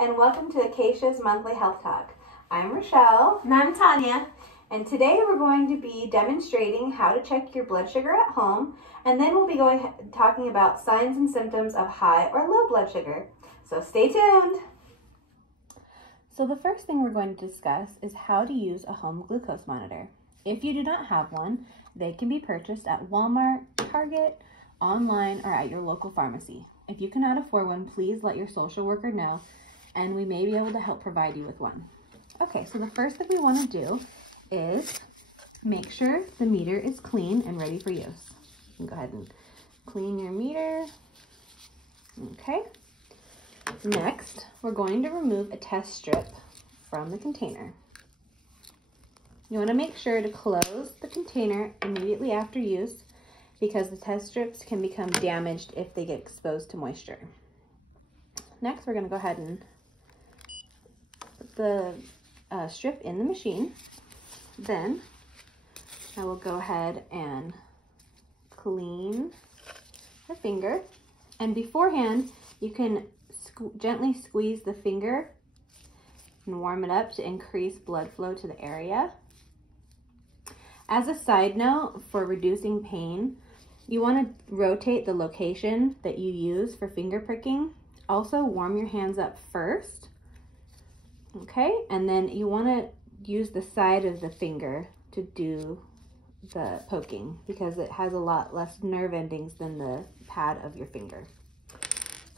and welcome to Acacia's Monthly Health Talk. I'm Rochelle. And I'm Tanya. And today we're going to be demonstrating how to check your blood sugar at home, and then we'll be talking about signs and symptoms of high or low blood sugar. So stay tuned. So the first thing we're going to discuss is how to use a home glucose monitor. If you do not have one, they can be purchased at Walmart, Target, online, or at your local pharmacy. If you cannot afford one, please let your social worker know, and we may be able to help provide you with one. Okay, so the first thing we want to do is make sure the meter is clean and ready for use. You can go ahead and clean your meter. Okay. Next, we're going to remove a test strip from the container. You want to make sure to close the container immediately after use because the test strips can become damaged if they get exposed to moisture. Next, we're going to go ahead and put the strip in the machine. Then I will go ahead and clean the finger. And beforehand, you can gently squeeze the finger and warm it up to increase blood flow to the area. As a side note, for reducing pain, you want to rotate the location that you use for finger pricking. Also, warm your hands up first, okay? And then you want to use the side of the finger to do the poking because it has a lot less nerve endings than the pad of your finger.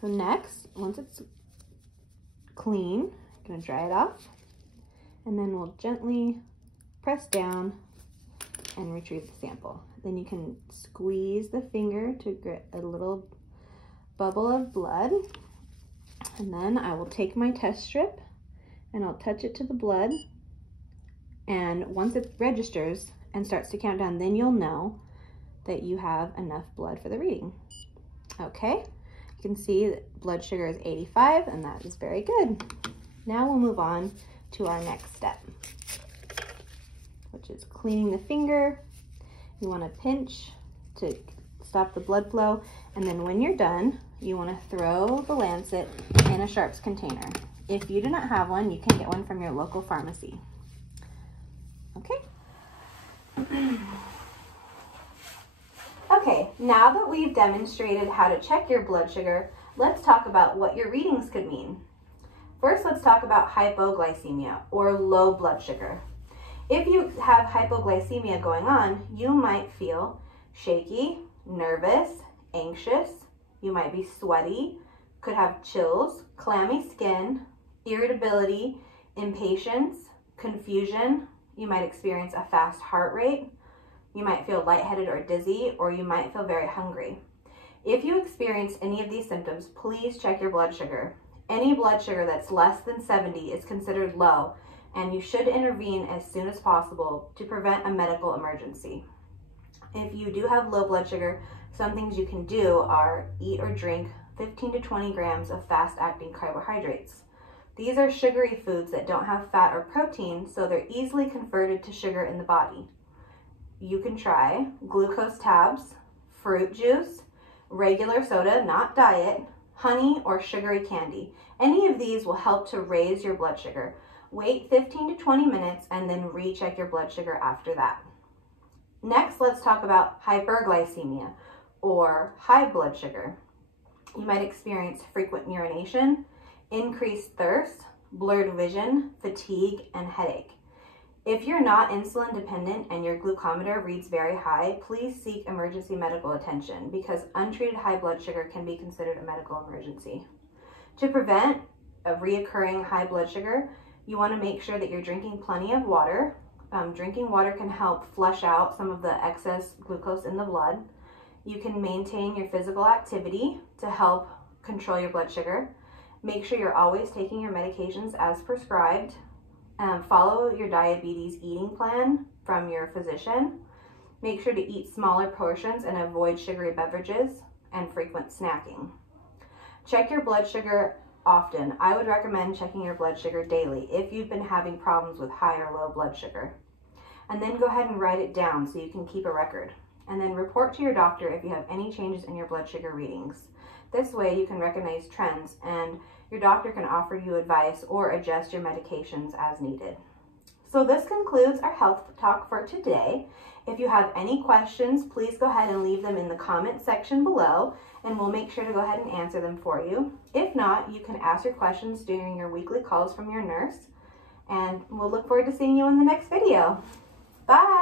So next, once it's clean, I'm going to dry it off, and then we'll gently press down and retrieve the sample. Then you can squeeze the finger to get a little bubble of blood. And then I will take my test strip and I'll touch it to the blood. And once it registers and starts to count down, then you'll know that you have enough blood for the reading. Okay, you can see that blood sugar is 85, and that is very good. Now we'll move on to our next step, which is cleaning the finger. You want to pinch to stop the blood flow, and then when you're done, you want to throw the lancet in a sharps container. If you do not have one, you can get one from your local pharmacy. Okay. Okay, now that we've demonstrated how to check your blood sugar, let's talk about what your readings could mean. First, let's talk about hypoglycemia, or low blood sugar. If you have hypoglycemia going on, you might feel shaky, nervous, anxious. You might be sweaty, could have chills, clammy skin, irritability, impatience, confusion. You might experience a fast heart rate. You might feel lightheaded or dizzy, or you might feel very hungry. If you experience any of these symptoms, please check your blood sugar. Any blood sugar that's less than 70 is considered low, and you should intervene as soon as possible to prevent a medical emergency. If you do have low blood sugar, some things you can do are eat or drink 15 to 20 grams of fast-acting carbohydrates. These are sugary foods that don't have fat or protein, so they're easily converted to sugar in the body. You can try glucose tabs, fruit juice, regular soda, not diet, honey, or sugary candy. Any of these will help to raise your blood sugar. Wait 15 to 20 minutes and then recheck your blood sugar after that. Next, let's talk about hyperglycemia, or high blood sugar. You might experience frequent urination, increased thirst, blurred vision, fatigue, and headache. If you're not insulin dependent and your glucometer reads very high, please seek emergency medical attention because untreated high blood sugar can be considered a medical emergency. To prevent a reoccurring high blood sugar, you want to make sure that you're drinking plenty of water. Drinking water can help flush out some of the excess glucose in the blood. You can maintain your physical activity to help control your blood sugar. Make sure you're always taking your medications as prescribed. Follow your diabetes eating plan from your physician. Make sure to eat smaller portions and avoid sugary beverages and frequent snacking. Check your blood sugar often. I would recommend checking your blood sugar daily if you've been having problems with high or low blood sugar. And then go ahead and write it down so you can keep a record. And then report to your doctor if you have any changes in your blood sugar readings. This way you can recognize trends and Your doctor can offer you advice or adjust your medications as needed. So this concludes our health talk for today. If you have any questions, please go ahead and leave them in the comment section below, and we'll make sure to go ahead and answer them for you. If not, you can ask your questions during your weekly calls from your nurse, and we'll look forward to seeing you in the next video. Bye!